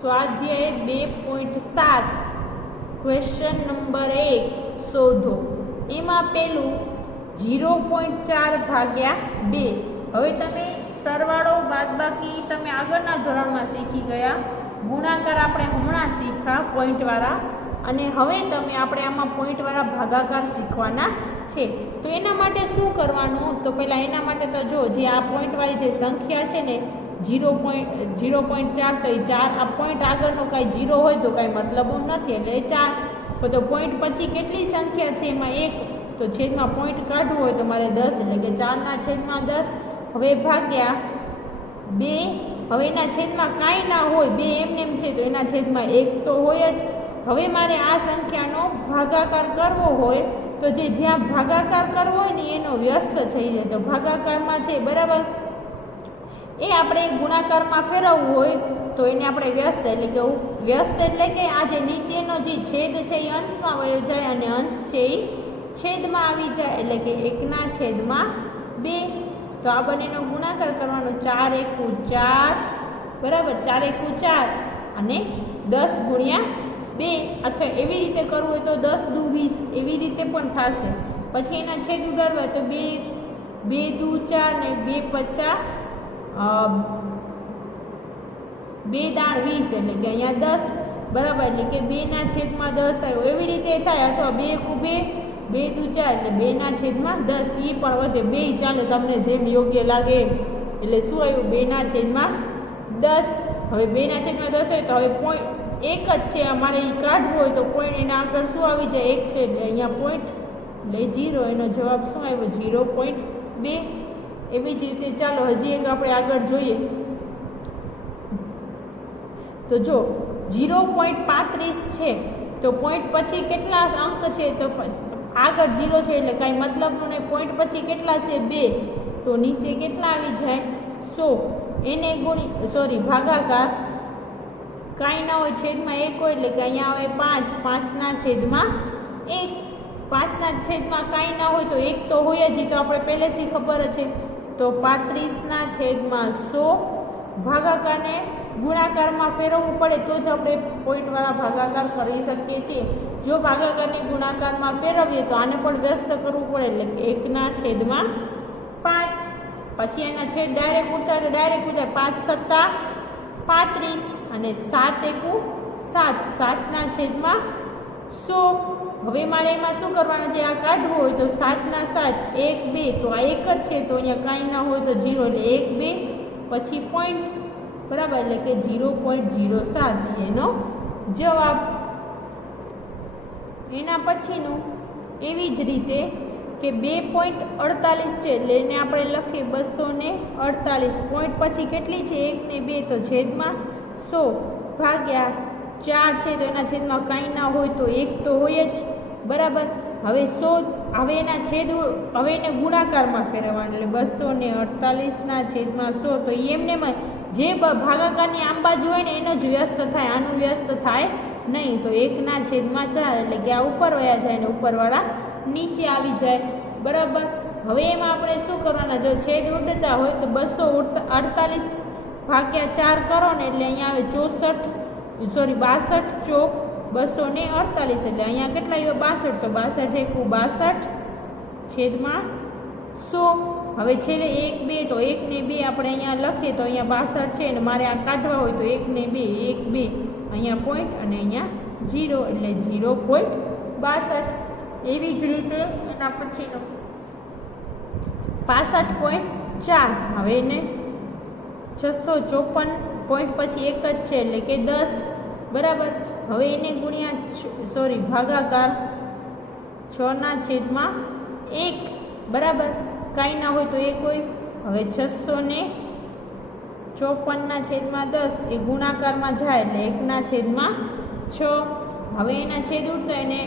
સ્વાધ્યાય 2.7 question number 1 શોધો. એમાં પેલું 0.4 ભાગ્યા 2. હવે તમે સરવાળો બાદબાકી તમે આગળના ધોરણમાં શીખી ગયા. ગુણાકાર આપણે હમણાં શીખ્યા પોઈન્ટવાળા, અને હવે આપણે આમાં પોઈન્ટવાળા ભાગાકાર શીખવાના છે. તો એના માટે શું કરવાનું? તો પહેલાં એના માટે તો જો જે આ પોઈન્ટવાળી જે સંખ્યા છે ને 0.4, તો એ 4 આ પોઈન્ટ આગળનો કાંઈ 0 હોય તો કાંઈ મતલબ નથી, એટલે 4. તો પોઈન્ટ પછી કેટલી સંખ્યા છે? એમાં 1. તો છેદમાં પોઈન્ટ કાઢવું હોય તો મારે 10, એટલે કે 4/10. હવે ભાગ્યા 2. હવે એના છેદમાં કાંઈ ના હોય, 2 એમ છે, તો એના છેદમાં 1 તો હોય જ. હવે મારે આ સંખ્યાનો ભાગાકાર કરવો હોય તો જ્યાં ભાગાકાર કરવો હોય ને એનો વ્યસ્ત થઈ જાય. તો ભાગાકારમાં છે બરાબર, એ આપણે ગુણાકારમાં ફેરવવું હોય તો એને આપણે વ્યસ્ત એટલે કે આ જે નીચેનો જે છેદ છે એ અંશમાં વયો જાય અને અંશ છે એ છેદમાં આવી જાય, એટલે કે 1/2. તો આ બંનેનો ગુણાકાર કરવાનો. 4 × 1 = 4 બરાબર, 4 × 1 = 4 અને 10 × 2, અથવા એવી રીતે કરવું હોય તો 10 દુ 20, એવી રીતે પણ થશે. પછી એના છેદ ઉડાડવા તો 2 દુ 4 ને 2 × 5 2 દાણ 20, એટલે કે અહીંયા 10 બરાબર, એટલે કે 2/10 આવ્યો. એવી રીતે થાય, અથવા 2 × 2 2 દુ 4, એટલે 2/10. એ પણ વધે, 2 ચાલે, તમને જેમ યોગ્ય લાગે. એટલે શું આવ્યું? 2/10. હવે 2/10 હોય તો હવે પોઈન્ટ 1 જ છે અમારે એ કાઢવું હોય તો પોઈન્ટ એના આગળ શું આવી જાય? 1 છે, એટલે અહીંયા પોઈન્ટ એટલે 0. એનો જવાબ શું આવ્યો? 0.2. એવી જ રીતે ચાલો હજી એક આપણે આગળ જોઈએ. તો જો 0.35 છે તો પોઈન્ટ પછી કેટલા અંક છે? તો આગળ 0 છે એટલે કાંઈ મતલબનું નહીં. પોઈન્ટ પછી કેટલા છે? 2. તો નીચે કેટલા આવી જાય? 100. એને ભાગાકાર કાંઈ ના હોય, છેદમાં 1 હોય, એટલે કે અહીંયા આવે 5. 5/1. 5/100 કાંઈ ના હોય તો 1 તો હોય જ, તો આપણે પહેલેથી ખબર છે. તો 35/100 ભાગાકારને ગુણાકારમાં ફેરવવું પડે તો જ આપણે પોઈન્ટવાળા ભાગાકાર કરી શકીએ છીએ. જો ભાગાકારને ગુણાકારમાં ફેરવીએ તો આને પણ વ્યસ્ત કરવું પડે, એટલે કે 1/5. પછી એના છેદ ડાયરેક્ટ ઉડતા તો ડાયરેક્ટ ઉડે. 5×7 = 35 અને 7×1 = 7. 7/100. હવે મારે એમાં શું કરવાના છે? આ કાઢવું હોય તો 7×7 1 2, તો આ 1 જ છે, તો અહીંયા કાંઈ ના હોય તો 0, એટલે 1 2 પછી પોઈન્ટ બરાબર, એટલે કે 0.07 એનો જવાબ. એના પછીનું એવી જ રીતે કે 2.48 છે, એટલે એને આપણે લખીએ 248. પોઈન્ટ પછી કેટલી છે? 1 ને 2, તો છેદમાં 100 ભાગ્યા 4 છે, તો એના છેદમાં કાંઈ ના હોય તો 1 તો હોય જ બરાબર. હવે 100, હવે એના છેદ, હવે એને ગુણાકારમાં ફેરવવાનું, એટલે 248/100. તો એમને જે ભાગાકારની આમ બાજુ હોય ને એનો જ વ્યસ્ત થાય, આનું વ્યસ્ત થાય નહીં. તો 1/4, એટલે કે આ ઉપર વયા જાય ને ઉપરવાળા નીચે આવી જાય બરાબર. હવે એમાં આપણે શું કરવાના? જો છેદ ઉડતા હોય તો 248/4 કરો ને, એટલે અહીંયા આવે 62 ચોક 248, એટલે અહીંયા કેટલા આવ્યા? 62. તો 62×1 = 62 છેદમાં 100. હવે છેલ્લે 1 2, તો 1 ને 2 આપણે અહીંયા લખીએ તો અહીંયા 62 છે, અને મારે આ કાઢવા હોય તો 1 ને 2 1 2, અહીંયા પોઈન્ટ અને અહીંયા 0, એટલે 0.62. એવી જ રીતે એના પછીનો 65.4. હવે એને 654 પોઈન્ટ પછી 1 જ છે, એટલે કે 10 બરાબર. હવે એને ભાગાકાર 6/1 બરાબર, કાંઈ ના હોય તો 1 હોય. હવે 654/10 એ ગુણાકારમાં જાય, એટલે 1/6. હવે એના છેદ ઉડતા એને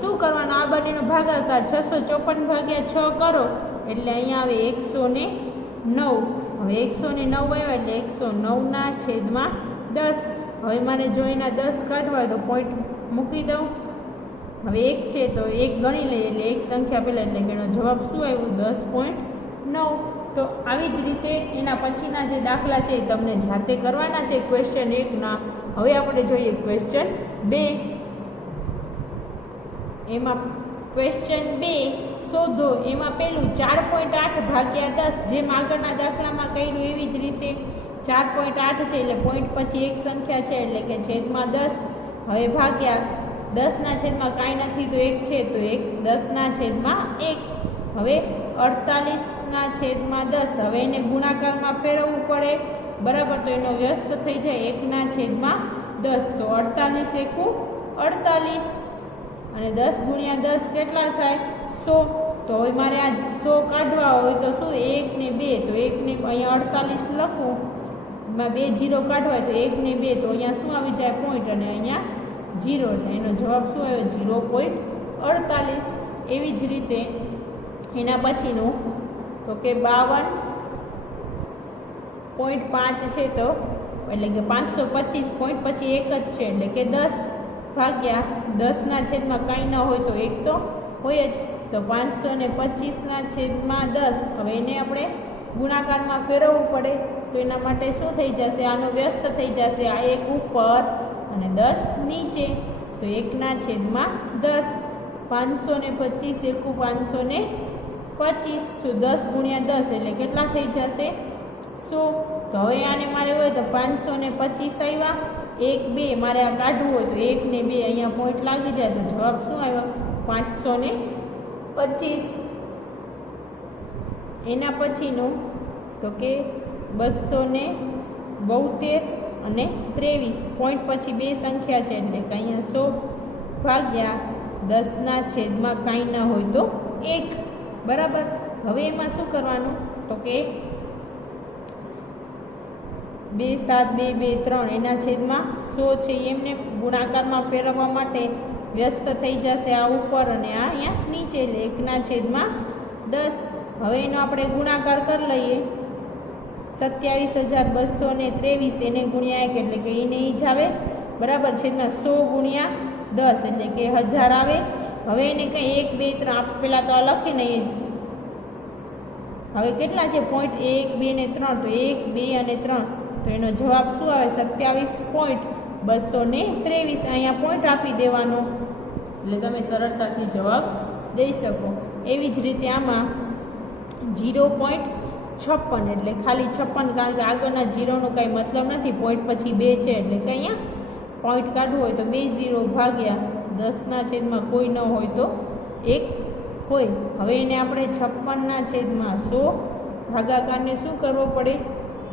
શું કરવાનું? આ બંનેનો ભાગાકાર 654/6 કરો, એટલે અહીંયા આવે 109. હવે 109 આવ્યા, એટલે 109/10. હવે મારે જો એના 10 કાઢવા હોય તો પોઈન્ટ મૂકી દઉં. હવે 1 છે તો 1 ગણી લઈએ, એટલે એક સંખ્યા પહેલાં, એટલે કે એનો જવાબ શું આવ્યો? 10.9. તો આવી જ રીતે એના પછીના જે દાખલા છે એ તમને જાતે કરવાના છે ક્વેશ્ચન 1ના. હવે આપણે જોઈએ ક્વેશ્ચન 2. એમાં ક્વેશ્ચન 2 શોધો. એમાં પહેલું 4.8 ભાગ્યા 10, જેમ આગળના દાખલામાં કર્યું એવી જ રીતે 4.8 છે એટલે પોઈન્ટ પછી એક સંખ્યા છે એટલે કે છેદમાં 10. હવે ભાગ્યા 10ના છેદમાં કાંઈ નથી તો 1 છે તો 1 10ના છેદમાં 1. હવે 48ના છેદમાં 10. હવે એને ગુણાકારમાં ફેરવવું પડે બરાબર, તો એનો વ્યસ્ત થઈ જાય 1ના છેદમાં 10. તો 48 એકુ 48 અને 10 ગુણ્યા 10 કેટલા થાય 100. તો હવે મારે આ 100 કાઢવા હોય તો શું 1 ને 2, તો 1 ને અહીંયા 48 લખું, એમાં 2 0 કાઢવા હોય તો 1 ને 2, તો અહીંયા શું આવી જાય પોઈન્ટ અને અહીંયા 0, એટલે એનો જવાબ શું આવ્યો 0.48. એવી જ રીતે એના પછીનું તો કે 52.5 છે તો એટલે કે 525 પોઈન્ટ પછી એક જ છે એટલે કે 10 ભાગ્યા 10ના છેદમાં કાંઈ ન હોય તો 1 તો હોય જ, તો 525ના છેદમાં 10. હવે એને આપણે ગુણાકારમાં ફેરવવું પડે તો એના માટે શું થઈ જશે, આનો વ્યસ્ત થઈ જશે, આ 1 ઉપર અને 10 નીચે, તો 1ના છેદમાં 10. 525 એકુ 525, 10 ગુણ્યા 10 એટલે કેટલા થઈ જશે 100. તો હવે આને મારે હોય તો 525 આવ્યા, 1 2 મારે આ કાઢવું હોય તો 1 ને 2 અહીંયા પોઈન્ટ લાગી જાય, તો જવાબ શું આવ્યો 525. એના પછીનું તો કે 272 અને 23 પોઈન્ટ પછી બે સંખ્યા છે એટલે કે અહીંયા 100 ભાગ્યા 10ના છેદમાં કાંઈ ના હોય તો 1 બરાબર. હવે એમાં શું કરવાનું તો કે 2 7 2 2 3 એના છેદમાં 100 છે એમને ગુણાકારમાં ફેરવવા માટે વ્યસ્ત થઈ જશે આ ઉપર અને આ અહીંયા નીચે, એટલે 1ના છેદમાં 10. હવે એનો આપણે ગુણાકાર કરી લઈએ, 27,223 એને ગુણ્યા 1 એટલે કે એને જ આવે બરાબર, છેદમાં 100 ગુણ્યા 10 એટલે કે 1000 આવે. હવે એને કંઈ 1 2 3 આપણે પહેલાં તો આ લખી લઈએ. હવે કેટલા છે પોઈન્ટ 1 2 ને 3, તો 1 2 અને 3, તો એનો જવાબ શું આવે 27.223. અહીંયા પોઈન્ટ આપી દેવાનો એટલે તમે સરળતાથી જવાબ દઈ શકો. એવી જ રીતે આમાં 0.56 એટલે ખાલી 56, કારણ કે આગળના 0નો કાંઈ મતલબ નથી, પોઈન્ટ પછી 2 છે એટલે કે અહીંયા પોઈન્ટ કાઢવું હોય તો 2 0 ભાગ્યા 10ના છેદમાં કોઈ ન હોય તો 1 હોય. હવે એને આપણે 56ના છેદમાં 100 ભાગાકારને શું કરવો પડે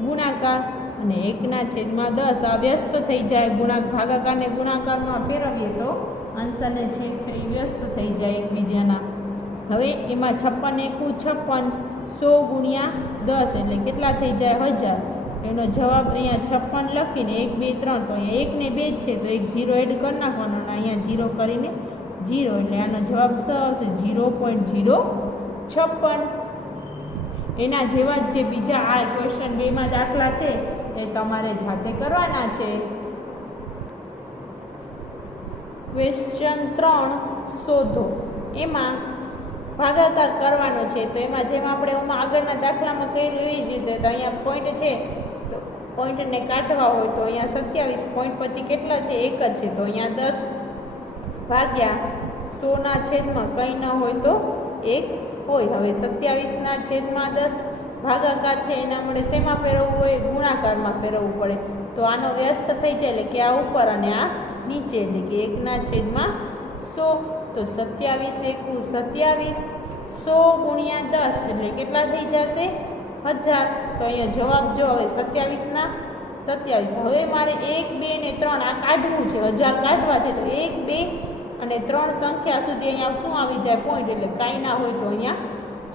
ગુણાકાર, અને 1ના છેદમાં 10 આ વ્યસ્ત થઈ જાય, ભાગાકારને ગુણાકારમાં ફેરવીએ તો આન્સરને છેદ છે એ વ્યસ્ત થઈ જાય એકબીજાના. હવે એમાં 56 એકુ 56, 100 ગુણ્યા 10 એટલે કેટલા થઈ જાય 1000. એનો જવાબ અહીંયા 56 લખીને 1 2 3, તો અહીંયા 1 ને 2 જ છે તો એક 0 એડ કરી નાખવાનો અને અહીંયા 0 કરીને 0, એટલે આનો જવાબ શું આવશે 0.056. એના જેવા જ જે બીજા આ ક્વેશ્ચન 2માં દાખલા છે એ તમારે જાતે કરવાના છે. ક્વેશ્ચન 3 શોધો. એમાં ભાગાકાર કરવાનો છે, તો એમાં જેમ આપણે આગળના દાખલામાં કર્યું એવી જ રીતે, તો અહીંયા પોઈન્ટ છે તો પોઈન્ટને કાઢવા હોય તો અહીંયા 27 પોઈન્ટ પછી કેટલા છે 1 જ છે, તો અહીંયા 10 ભાગ્યા 100ના છેદમાં કંઈ ન હોય તો 1 હોય. હવે 27ના છેદમાં 10 ભાગાકાર છે એના માટે શેમાં ફેરવવું હોય ગુણાકારમાં ફેરવવું પડે, તો આનો વ્યસ્ત થઈ જાય એટલે કે આ ઉપર અને આ નીચે, એટલે કે 1ના છેદમાં 100. તો 27 એકુ 27, 100 ગુણ્યા 10 એટલે કેટલા થઈ જશે 1000. તો અહીંયા જવાબ જો હવે 27ના 27. હવે મારે 1 2 ને 3 આ કાઢવું છે, 1000 કાઢવા છે, તો 1 2 અને 3 સંખ્યા સુધી અહીંયા શું આવી જાય પોઈન્ટ, એટલે કાંઈ ના હોય તો અહીંયા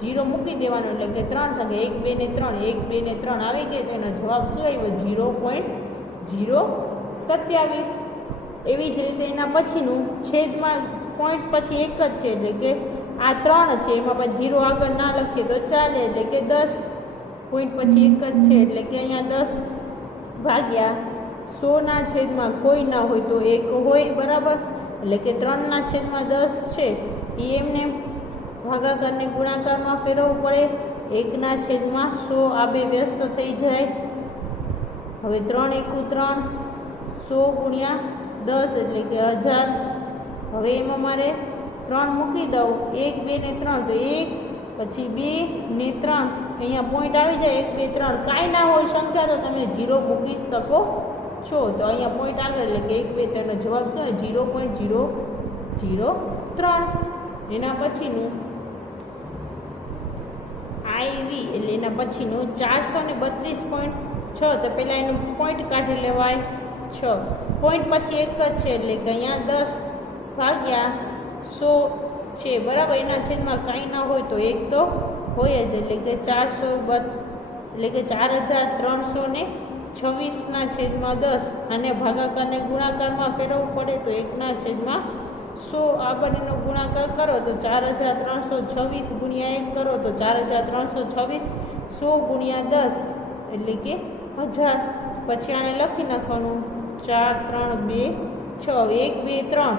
0 મૂકી દેવાનો, એટલે કે 3 સંખ્યા 1 2 ને 3, 1 2 ને 3 આવી ગઈ, તો એનો જવાબ શું આવ્યો 0.027. એવી જ રીતે એના પછીનું છેદમાં પોઈન્ટ પછી 1 જ છે એટલે કે આ 3 છે, એમાં પછી 0 આગળ ના લખીએ તો ચાલે, એટલે કે 10 પોઈન્ટ પછી 1 જ છે એટલે કે અહીંયા 10 ભાગ્યા 100ના છેદમાં કોઈ ના હોય તો 1 હોય બરાબર, એટલે કે 3ના છેદમાં 10 છે એ એમને ભાગાકારને ગુણાકારમાં ફેરવવું પડે, 1/100 આ બે વ્યસ્ત થઈ જાય. હવે 3 એકુ 3, 100 ગુણ્યા 10 એટલે કે 1000. હવે એમાં મારે 3 મૂકી દઉં, 1 2 ને 3 તો 1 પછી 2 ને 3 અહીંયા પોઈન્ટ આવી જાય 1 2 3 કાંઈ ના હોય સંખ્યા તો તમે 0 મૂકી જ શકો છો. તો અહીંયા પોઈન્ટ આગળ એટલે કે 1 2 તેનો જવાબ શું 0.003. એના પછીનું IV એટલે એના પછીનું 432.6 તો પહેલાં એનું પોઈન્ટ કાઢી લેવાય 6. પોઈન્ટ પછી એક જ છે એટલે કે અહીંયા 10 ભાગ્યા 100 છે બરાબર. એના છેદમાં કાંઈ ના હોય તો એક તો હોય જ એટલે કે 4326/10 અને ભાગાકારને ગુણાકારમાં ફેરવવું પડે તો 1/100 આ બંનેનો ગુણાકાર કરો તો 4326 ગુણ્યા 1 કરો તો 4326, 100 ગુણ્યા 10 એટલે કે 1000. પછી આને લખી નાખવાનું 4 3 2 6 1 2 3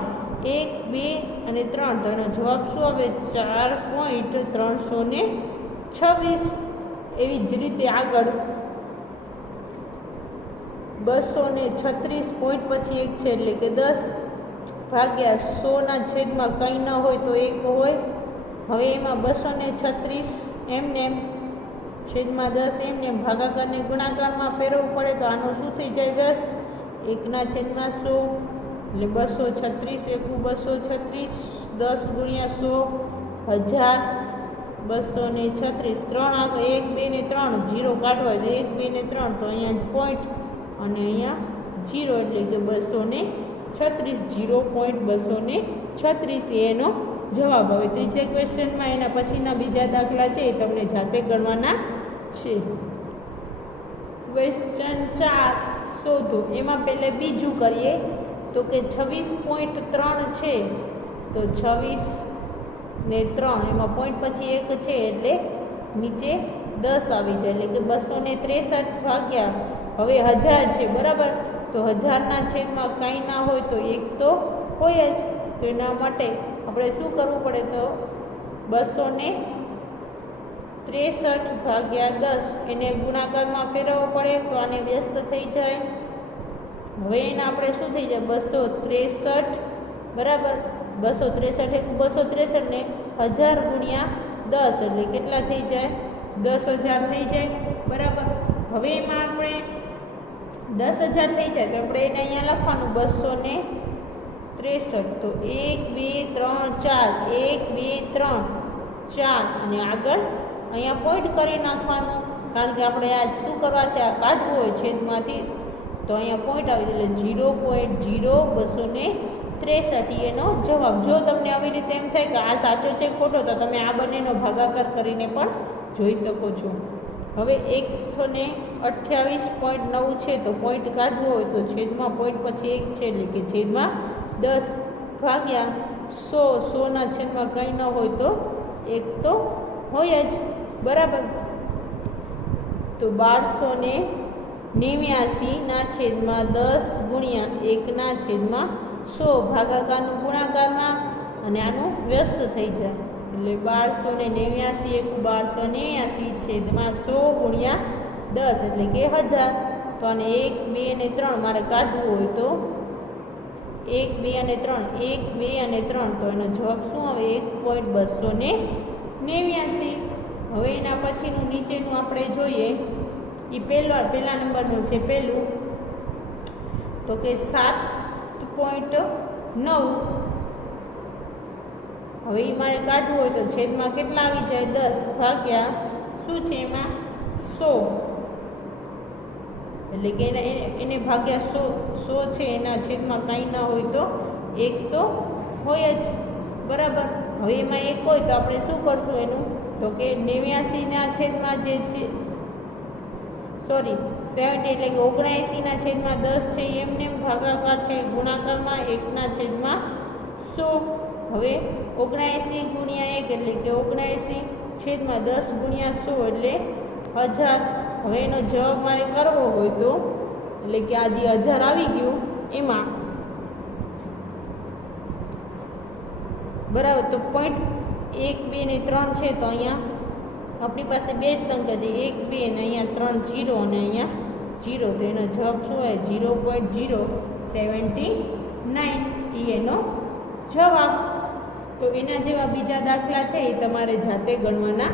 1 2 અને 3 તો એનો જવાબ શું આવે 4.326. એવી જ રીતે આગળ 236 પોઈન્ટ પછી એક છે એટલે કે 10 ભાગ્યા 100ના છેદમાં કંઈ ન હોય તો 1 હોય. હવે એમાં 236 એમને છેદમાં 10 એમને ભાગાકારને ગુણાકારમાં ફેરવવું પડે તો આનું શું થઈ જાય 10 1/100 એટલે 236 એકુ 236 10 ગુણ્યા 100 1000 236 3 આગળ 1 2 ને 3 0 કાઢવા તો 1 2 ને 3 તો અહીંયા પોઈન્ટ અને અહીંયા 0 એટલે કે 236 0.236 એનો જવાબ. હવે ત્રીજા ક્વેશ્ચનમાં એના પછીના બીજા દાખલા છે એ તમને જાતે ગણવાના છે. ક્વેશ્ચન 4 શોધો. એમાં પહેલે બીજું કરીએ તો કે 26.3 છે તો 26 ને 3 એમાં પોઈન્ટ પછી એક છે એટલે નીચે 10 આવી જાય એટલે કે 263 ભાગ્યા હવે 1000 છે બરાબર. તો 1000ના છેદમાં કાંઈ ના હોય તો એક તો હોય જ. તો એના માટે આપણે શું કરવું પડે તો 263 ભાગ્યા 10 એને ગુણાકારમાં ફેરવવો પડે તો આને વ્યસ્ત થઈ જાય. હવે એને આપણે શું થઈ જાય 263 બરાબર. 263 એકુ 263 ને 1000 ગુણ્યા 10 એટલે કેટલા થઈ જાય 10,000 થઈ જાય બરાબર. હવે એમાં આપણે 10,000 થઈ જાય તો આપણે એને અહીંયા લખવાનું 263 તો 1 2 3 4 1 2 3 4 અને આગળ અહીંયા પોઈન્ટ કરી નાખવાનું કારણ કે આપણે આ શું કરવા છે આ કાઢવું હોય છેદમાંથી તો અહીંયા પોઈન્ટ આવી એટલે 0.0263 એનો જવાબ. જો તમને આવી રીતે એમ થાય કે આ સાચો છે ખોટો તો તમે આ બંનેનો ભાગાકાર કરીને પણ જોઈ શકો છો. હવે 128.9 છે તો પોઈન્ટ કાઢવો હોય તો છેદમાં પોઈન્ટ પછી એક છે એટલે કે છેદમાં 10 ભાગ્યા 100 100ના છેદમાં કંઈ ન હોય તો એક તો હોય જ બરાબર. તો 1289ના છેદમાં 10 ગુણ્યા 1ના છેદમાં 100 ભાગાકારનું ગુણાકારમાં અને આનું વ્યસ્ત થઈ જાય એટલે 1289 એકુ 1289 છેદમાં 100 ગુણ્યા 10 એટલે કે 1000. તો આને 1 2 અને 3 મારે કાઢવું હોય તો 1 2 અને 3 1 2 અને 3 તો એનો જવાબ શું આવે 1.289. હવે એના પછીનું નીચેનું આપણે જોઈએ એ પહેલા નંબરનું છે પહેલું તો કે 7.9. હવે એ મારે કાઢવું હોય તો છેદમાં કેટલા આવી જાય 10 ભાગ્યા શું છે એમાં 100 એટલે કે એને ભાગ્યા 100 છે એના છેદમાં કાંઈ ના હોય તો એક તો હોય જ બરાબર. હવે એમાં એક હોય તો આપણે શું કરશું એનું તો કે 89ના છેદમાં જે છે 70 એટલે કે 79ના છેદમાં 10 છે એમને ભાગાકાર છે ગુણાકારમાં 1ના છેદમાં 100. હવે 79 ગુણ્યા 1 એટલે કે 79 છેદમાં 10 ગુણ્યા 100 એટલે 1000. હવે એનો જવાબ મારે કરવો હોય તો એટલે કે આ જે 1000 આવી ગયું એમાં બરાબર તો પોઈન્ટ 1 2 ને 3 છે તો અહીંયા આપણી પાસે બે જ સંખ્યા છે 1 2 અને અહીંયા 3 0 અને અહીંયા 0, તો એનો જવાબ શું હોય 0.079 એનો જવાબ. તો એના જેવા બીજા દાખલા છે એ તમારે જાતે ગણવાના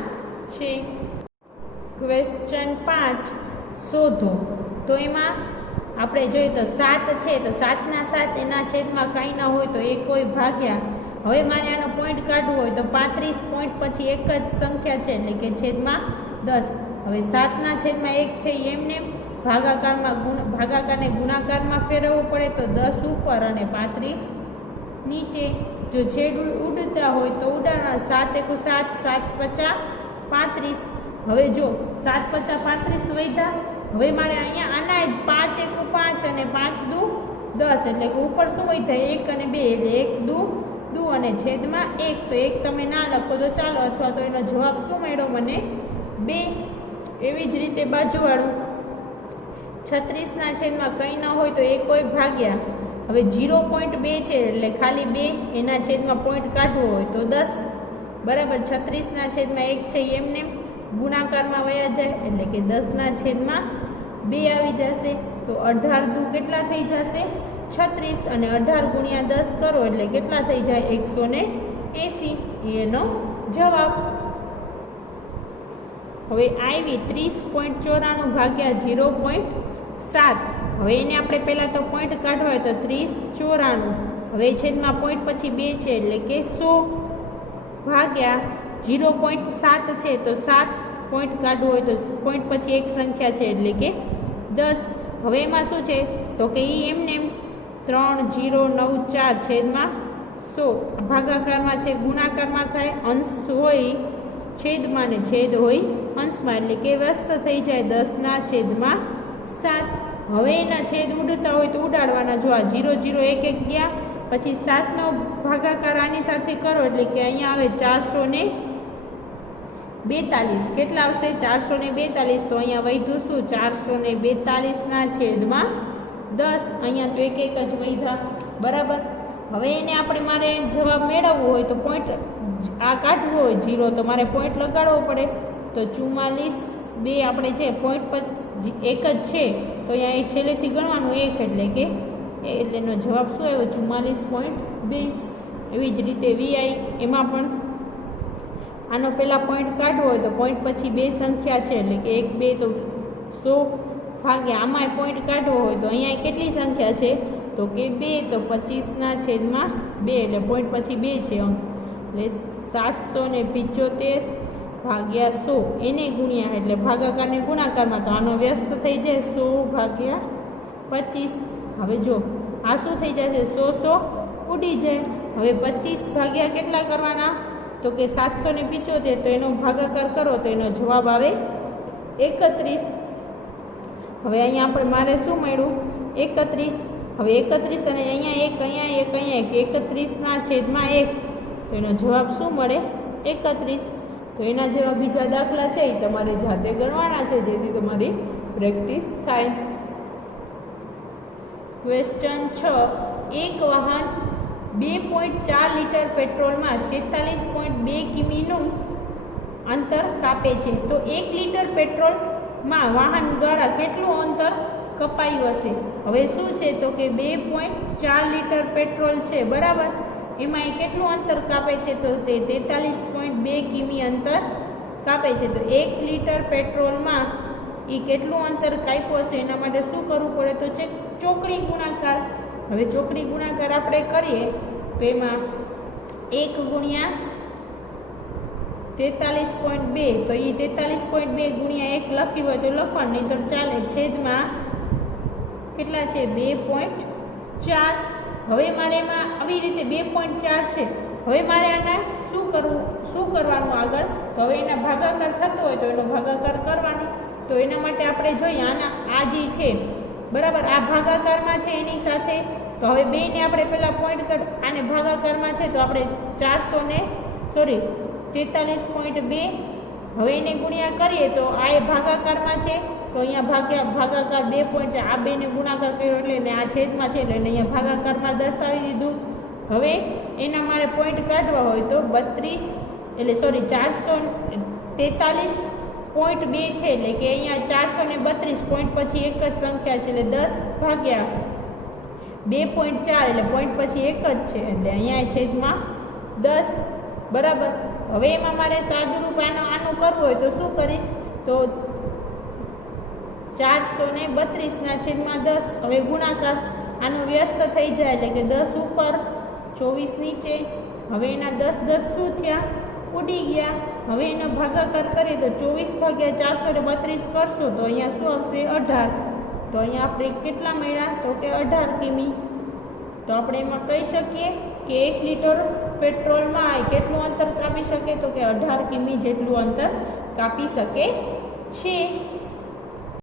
છે. ક્વેશ્ચન 5 શોધો. તો એમાં આપણે જોઈએ તો 7 છે, તો 7ના 7 એના છેદમાં કાંઈ ના હોય તો એક હોય ભાગ્યા. હવે મારે આનો પોઈન્ટ કાઢવો હોય તો 35 પોઈન્ટ પછી એક જ સંખ્યા છે એટલે કે છેદમાં 10. હવે 7ના છેદમાં 1 છે એમને ભાગાકારને ગુણાકારમાં ફેરવવું પડે તો 10 ઉપર અને 35 નીચે. જો છેદ ઉડતા હોય તો ઉડાડવા 7 × 7 7 × 5 = 35. હવે જો 7 × 35 વધ્યા. હવે મારે અહીંયા આના 5 × 5 અને 5 × 10 એટલે કે ઉપર શું વધ્યા 1 અને 2 એટલે 1 × 2 અને છેદમાં 1. તો 1 તમે ના લખો તો ચાલો, અથવા તો એનો જવાબ શું મળ્યો મને 2. એવી જ રીતે બાજુવાળું 36ના છેદમાં કંઈ ન હોય તો 1 હોય ભાગ્યા. હવે 0.2 છે એટલે ખાલી 2, એના છેદમાં પોઈન્ટ કાઢવો હોય તો 10 બરાબર. 36ના છેદમાં 1 છે એમને ગુણાકારમાં વયા જાય એટલે કે 10ના છેદમાં 2 આવી જશે. તો 18 દુ કેટલા થઈ જશે 36 અને 18 × 10 કરો એટલે કેટલા થઈ જાય 180 એનો જવાબ. હવે આવી 30.94 ભાગ્યા 0.7. હવે એને આપણે પહેલાં તો પોઈન્ટ કાઢવા હોય તો 30 94. હવે છેદમાં પોઈન્ટ પછી 2 છે એટલે કે 100 ભાગ્યા 0.7 છે તો 7 પોઈન્ટ કાઢવો હોય તો પોઈન્ટ પછી એક સંખ્યા છે એટલે કે 10. હવે એમાં શું છે તો કે એમને 3 0 9 4 છેદમાં 100 ભાગાકારમાં છે ગુણાકારમાં થાય. અંશ હોય છેદમાં ને છેદ હોય અંશમાં એટલે કે વ્યસ્ત થઈ જાય 10ના છેદમાં 7. હવે એના છેદ ઉડતા હોય તો ઉડાડવાના. જો આ 0 0 1 1 ગયા પછી 7નો ભાગાકાર આની સાથે કરો એટલે કે અહીંયા આવે 442. કેટલા આવશે 442. તો અહીંયા વધ્યું શું 442ના છેદમાં 10. અહીંયા તો એક એક જ વધ્યા બરાબર. હવે એને આપણે મારે જવાબ મેળવવો હોય તો પોઈન્ટ આ કાઢવો હોય 0 તો મારે પોઈન્ટ લગાડવો પડે. તો 44 2 આપણે છે પોઈન્ટ એક જ છે તો અહીંયા એ છેલ્લેથી ગણવાનું 1 એટલે કે એટલે એનો જવાબ શું આવ્યો 44.2. એવી જ રીતે VI એમાં પણ આનો પહેલાં પોઈન્ટ કાઢવો હોય તો પોઈન્ટ પછી 2 સંખ્યા છે એટલે કે 1 2 તો 100 ભાગ્યા આમાંય પોઈન્ટ કાઢવો હોય તો અહીંયા કેટલી સંખ્યા છે તો કે 2 તો 25ના છેદમાં 2 એટલે પોઈન્ટ પછી 2 છે અંક એટલે 775 ભાગ્યા 100 એને ગુણ્યા એટલે ભાગાકારને ગુણાકારમાં તો આનો વ્યસ્ત થઈ જાય 100 ભાગ્યા 25. હવે જો આ શું થઈ જશે 100 ઉડી જાય. હવે 25 ભાગ્યા કેટલા કરવાના તો કે 775 તો એનો ભાગાકાર કરો તો એનો જવાબ આવે 31. હવે અહીંયા આપણે મારે શું મળ્યું 31. હવે 31 અને અહીંયા 1 31ના છેદમાં 1 તો એનો જવાબ શું મળે 31. તો એના જેવા બીજા દાખલા છે એ તમારે જાતે ગણવાના છે જેથી તમારી પ્રેક્ટિસ થાય. ક્વેશ્ચન 6 એક વાહન 2.4 લીટર પેટ્રોલમાં 43.2 કિમીનું અંતર કાપે છે તો 1 લીટર પેટ્રોલમાં વાહન દ્વારા કેટલું અંતર કપાયું હશે. હવે શું છે તો કે 2.4 લીટર પેટ્રોલ છે બરાબર. એમાં એ કેટલું અંતર કાપે છે તો તે 43.2 કિમી અંતર કાપે છે. તો 1 લીટર પેટ્રોલમાં એ કેટલું અંતર કાપ્યું હશે એના માટે શું કરવું પડે તો છે ચોકડી ગુણાકાર. હવે ચોકડી ગુણાકાર આપણે કરીએ તો એમાં 1 ગુણ્યા 43.2 તો એ 43.2 ગુણ્યા 1 લખ્યું હોય તો લખવાનું નહીં તો ચાલે. છેદમાં કેટલા છે 2.4. હવે મારે એમાં આવી રીતે 2.4 છે. હવે મારે આના શું કરવાનું આગળ તો હવે એના ભાગાકાર થતો હોય તો એનો ભાગાકાર કરવાનો. તો એના માટે આપણે જોઈએ આના આ જે છે બરાબર આ ભાગાકારમાં છે એની સાથે તો હવે બેને આપણે પહેલાં પોઈન્ટ આને ભાગાકારમાં છે તો આપણે 43.2 હવે એને ગુણ્યા કરીએ તો આ એ ભાગાકારમાં છે તો અહીંયા ભાગાકાર 2.4 આ બેને ગુણાકાર કર્યો એટલે ને આ છેદમાં છે એટલે અહીંયા ભાગાકારમાં દર્શાવી દીધું. હવે એના મારે પોઈન્ટ કાઢવા હોય તો 32 એટલે 400 43.2 છે એટલે કે અહીંયા 432 પોઈન્ટ પછી એક જ સંખ્યા છે એટલે 10 ભાગ્યા 2.4 એટલે પોઈન્ટ પછી એક જ છે એટલે અહીંયા છેદમાં 10 બરાબર. હવે એમાં મારે સાદુરૂપ આનું કરવું હોય તો શું કરીશ તો 432 છેદમાં 10 હવે ગુણાકાર આનો વ્યસ્ત થઈ જાય એટલે કે 10 ઉપર 24 નીચે. હવે એના 10 શું થયા ઉડી ગયા. હવે એનો ભાગાકાર કરીએ તો 24 ભાગ્યા 432 કરશો તો અહીંયા શું આવશે 18. તો અહીંયા આપણે કેટલા મળ્યા તો કે 18 કિમી. તો આપણે એમાં કહી શકીએ કે 1 લીટર પેટ્રોલમાં કેટલું અંતર કાપી શકે તો કે 18 કિમી જેટલું અંતર કાપી શકે છે.